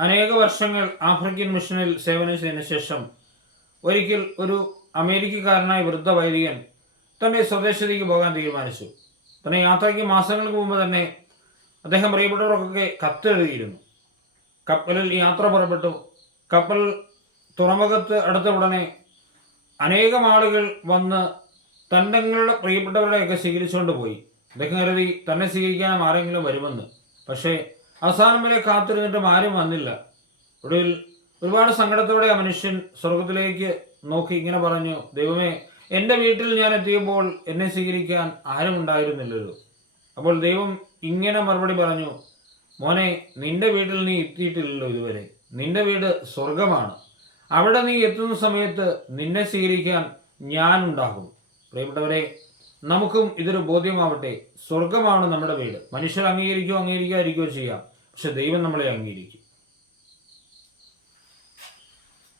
അനേക വർഷങ്ങൾ ആഫ്രിക്കൻ മിഷനിൽ സേവനം ചെയ്തതിനു ശേഷം ഒരിക്കൽ ഒരു അമേരിക്കക്കാരനായ വൃദ്ധ വൈദികൻ തന്റെ സ്വദേശത്തേക്ക് പോകാൻ തീരുമാനിച്ചു. തന്നെ യാത്രയ്ക്ക് മാസങ്ങൾക്ക് മുമ്പ് തന്നെ അദ്ദേഹം പ്രിയപ്പെട്ടവർക്കൊക്കെ കത്തെഴുതിയിരുന്നു. കപ്പലിൽ യാത്ര പുറപ്പെട്ടു. കപ്പൽ തുറമുഖത്ത് അടുത്ത ഉടനെ അനേകം ആളുകൾ വന്ന് തന്നെങ്ങളുടെ പ്രിയപ്പെട്ടവരുടെയൊക്കെ സ്വീകരിച്ചുകൊണ്ട് പോയി. അദ്ദേഹം കരുതി തന്നെ സ്വീകരിക്കാൻ ആരെങ്കിലും വരുമെന്ന്. പക്ഷേ അവസാനം വരെ കാത്തിരുന്നിട്ടും ആരും വന്നില്ല. ഒടുവിൽ ഒരുപാട് സങ്കടത്തോടെ ആ മനുഷ്യൻ സ്വർഗത്തിലേക്ക് നോക്കി ഇങ്ങനെ പറഞ്ഞു ദൈവമേ എന്റെ വീട്ടിൽ ഞാൻ എത്തിയപ്പോൾ എന്നെ സ്വീകരിക്കാൻ ആരും ഉണ്ടായിരുന്നില്ലല്ലോ. അപ്പോൾ ദൈവം ഇങ്ങനെ മറുപടി പറഞ്ഞു മോനെ നിന്റെ വീട്ടിൽ നീ എത്തിയിട്ടില്ലല്ലോ ഇതുവരെ. നിന്റെ വീട് സ്വർഗമാണ്. അവിടെ നീ എത്തുന്ന സമയത്ത് നിന്നെ സ്വീകരിക്കാൻ ഞാൻ ഉണ്ടാകും. പ്രിയപ്പെട്ടവരെ നമുക്കും ഇതൊരു ബോധ്യമാവട്ടെ. സ്വർഗമാണ് നമ്മുടെ വീട്. മനുഷ്യർ അംഗീകരിക്കുകയോ അംഗീകരിക്കാതിരിക്കുകയോ ചെയ്യാം. പക്ഷെ ദൈവം നമ്മളെ അംഗീകരിക്കും.